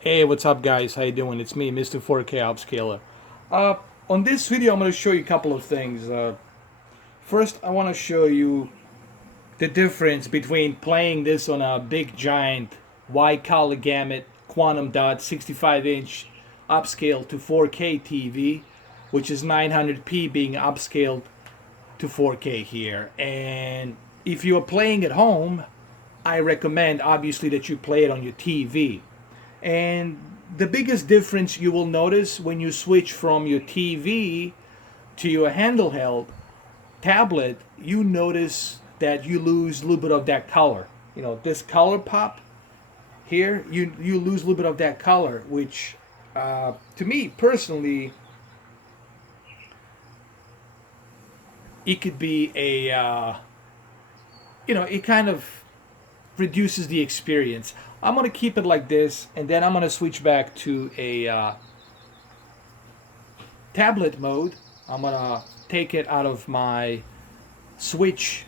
Hey, what's up, guys? How you doing? It's me, Mr. 4K Upscaler. Uh, on this video, I'm going to show you a couple of things. First, I want to show you the difference between playing this on a big, giant, wide color gamut, quantum dot, 65-inch upscale to 4K TV, which is 900p being upscaled to 4K here. And if you are playing at home, I recommend obviously that you play it on your TV. And the biggest difference you will notice when you switch from your TV to your handheld tablet, you notice that you lose a little bit of that color. You know, this color pop here, you lose a little bit of that color, which to me personally, it could be it kind of reduces the experience. I'm gonna keep it like this, and then I'm gonna switch back to a tablet mode. I'm gonna take it out of my switch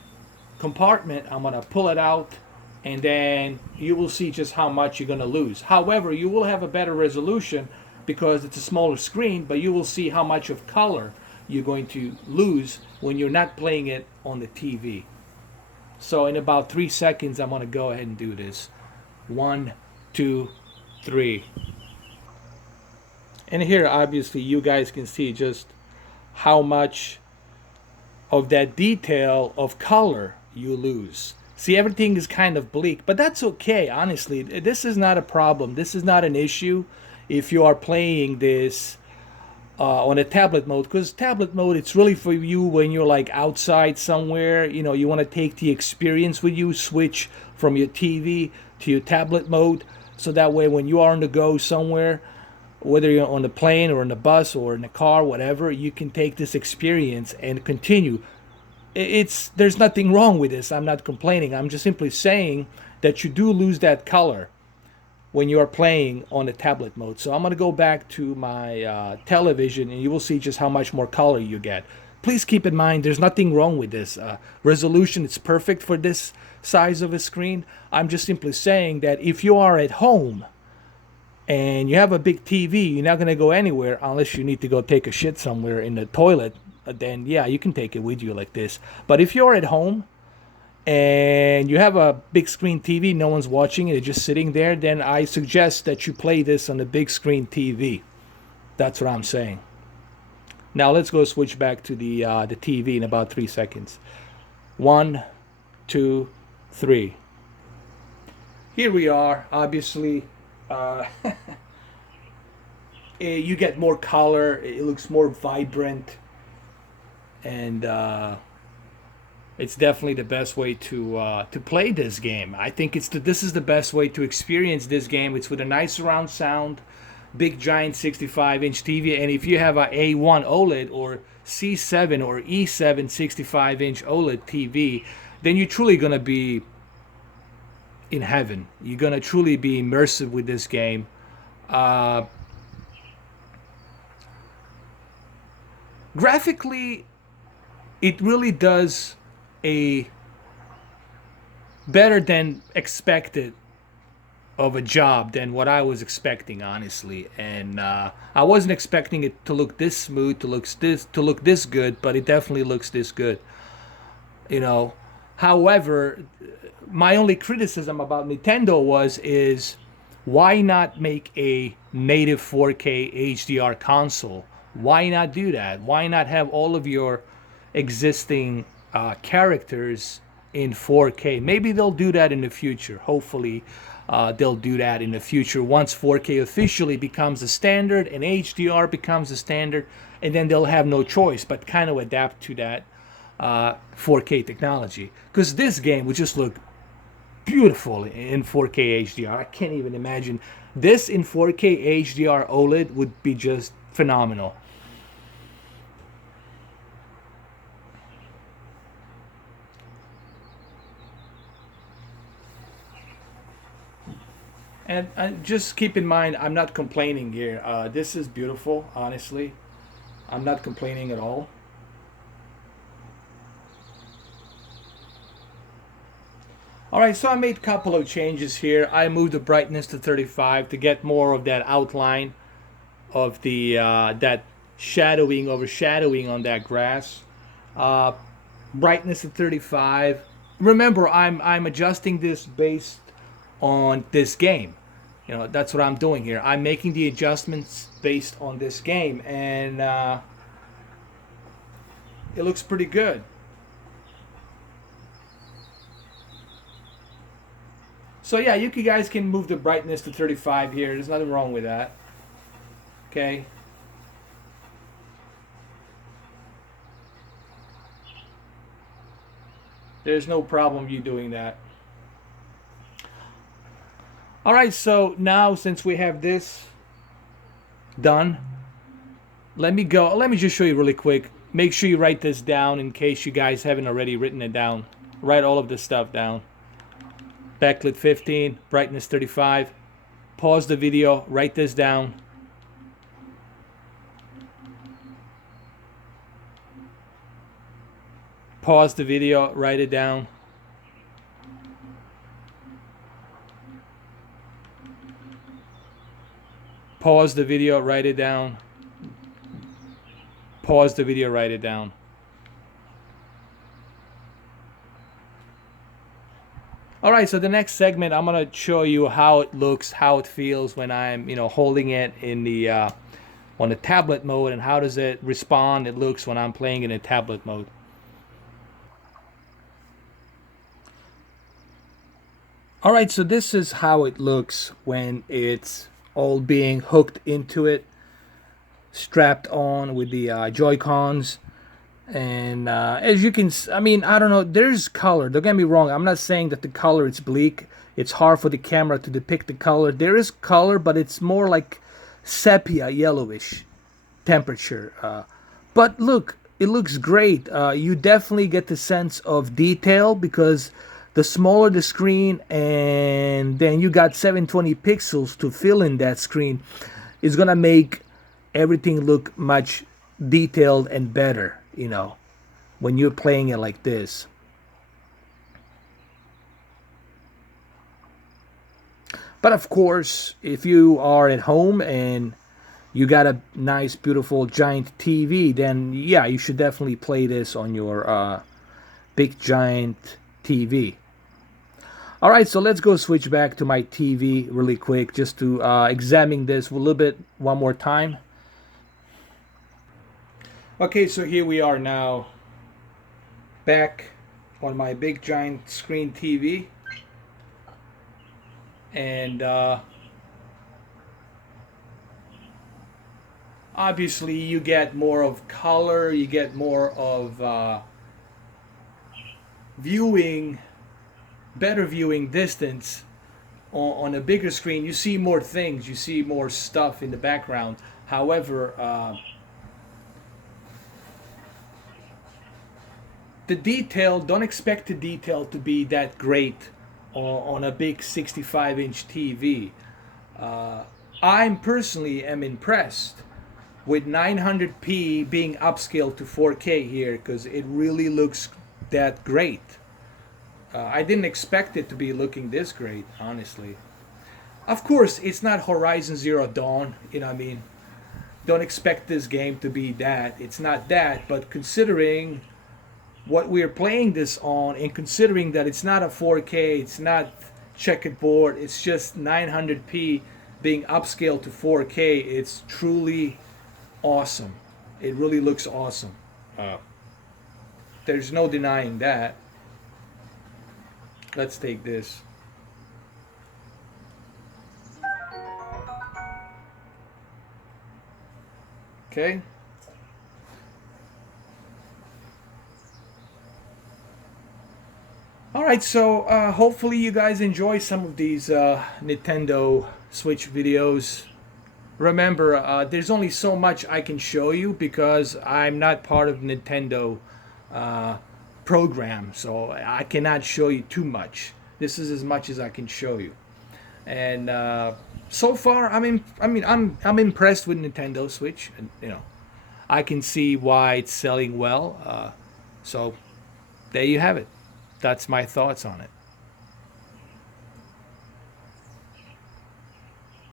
compartment. I'm gonna pull it out, and then you will see just how much you're gonna lose. However, you will have a better resolution because it's a smaller screen, but you will see how much of color you're going to lose when you're not playing it on the TV. So in about 3 seconds, I'm gonna go ahead and do this. One, two, three. And here, obviously, you guys can see just how much of that detail of color you lose. See, everything is kind of bleak, but that's okay, honestly. This is not a problem. This is not an issue if you are playing this on a tablet mode, because tablet mode, it's really for you when you're like outside somewhere, you know, you want to take the experience with you, switch from your TV to your tablet mode, so that way when you are on the go somewhere, whether you're on the plane or in the bus or in the car, whatever, you can take this experience and continue. It's There's nothing wrong with this. I'm not complaining. I'm just simply saying that you do lose that color when you are playing on the tablet mode. So I'm going to go back to my television, and you will see just how much more color you get. Please keep in mind there's nothing wrong with this. Resolution is perfect for this size of a screen. I'm just simply saying that if you are at home and you have a big TV, you're not going to go anywhere unless you need to go take a shit somewhere in the toilet. Then, yeah, you can take it with you like this. But if you're at home and you have a big screen TV, no one's watching it, it's just sitting there, then I suggest that you play this on the big screen TV. That's what I'm saying. Now let's go switch back to the TV in about 3 seconds. One, two, three. Here we are. Obviously, you get more color. It looks more vibrant, and it's definitely the best way to play this game. I think this is the best way to experience this game. It's with a nice surround sound, big giant 65-inch TV, and if you have a A1 OLED or C7 or E7 65-inch OLED TV, then you're truly gonna be in heaven. You're gonna truly be immersive with this game. Uh, Graphically, it really does a better than expected of a job than what I was expecting, honestly. And I wasn't expecting it to look this smooth, to look this good, but it definitely looks this good. You know. However, my only criticism about Nintendo is why not make a native 4K HDR console? Why not do that? Why not have all of your existing characters in 4K? Maybe they'll do that in the future. Hopefully, they'll do that in the future once 4K officially becomes a standard and HDR becomes a standard, and then they'll have no choice but kind of adapt to that 4K technology. Because this game would just look beautiful in 4K HDR. I can't even imagine this in 4K HDR OLED would be just phenomenal. And just keep in mind, I'm not complaining here. This is beautiful, honestly. I'm not complaining at all. All All right, so I made a couple of changes here. I moved the brightness to 35 to get more of that outline of the that shadowing, overshadowing on that grass. Uh, Brightness at 35. Remember, I'm adjusting this based on this game. You know, that's what I'm doing here. I'm making the adjustments based on this game, and it looks pretty good. So yeah, you guys can move the brightness to 35 here. There's nothing wrong with that. Okay. There's no problem you doing that. All right, so now since we have this done, let me go. Let me just show you really quick. Make sure you write this down in case you guys haven't already written it down. Write all of this stuff down. Backlit 15, brightness 35. Pause the video, write this down. Pause the video, write it down. Pause the video, write it down. Pause the video, write it down. All right, so the next segment, I'm gonna show you how it looks, how it feels when I'm, holding it in the on the tablet mode, and how does it respond. It looks when I'm playing in a tablet mode. All right, so this is how it looks when it's all being hooked into it, strapped on with the Joy-Cons. And as you can, I mean, I don't know, there's color. Don't get me wrong. I'm not saying that the color is bleak. It's hard for the camera to depict the color. There is color, but it's more like sepia, yellowish temperature. But look, it looks great. You definitely get the sense of detail because the smaller the screen, and then you got 720 pixels to fill in that screen, is gonna make everything look much detailed and better, when you're playing it like this. But of course, if you are at home and you got a nice, beautiful, giant TV, then yeah, you should definitely play this on your big, giant TV. All right, so let's go switch back to my TV really quick just to examine this a little bit one more time. Okay, so here we are now back on my big giant screen TV, and obviously you get more of color, you get more of better viewing distance on a bigger screen. You see more things, you see more stuff in the background. However, the detail, don't expect the detail to be that great on a big 65-inch TV. I'm personally am impressed with 900p being upscaled to 4K here, because it really looks that great. I didn't expect it to be looking this great, honestly. Of course, it's not Horizon Zero Dawn, what I mean? Don't expect this game to be that. It's not that, but considering what we're playing this on, and considering that it's not a 4K, it's not checkerboard, it's just 900p being upscaled to 4K, it's truly awesome. It really looks awesome. There's no denying that. Let's take this. Okay. All right, so hopefully you guys enjoy some of these Nintendo Switch videos. Remember, there's only so much I can show you because I'm not part of Nintendo program, so I cannot show you too much. This is as much as I can show you. And so far, I'm impressed with Nintendo Switch, and I can see why it's selling well. So there you have it. That's my thoughts on it.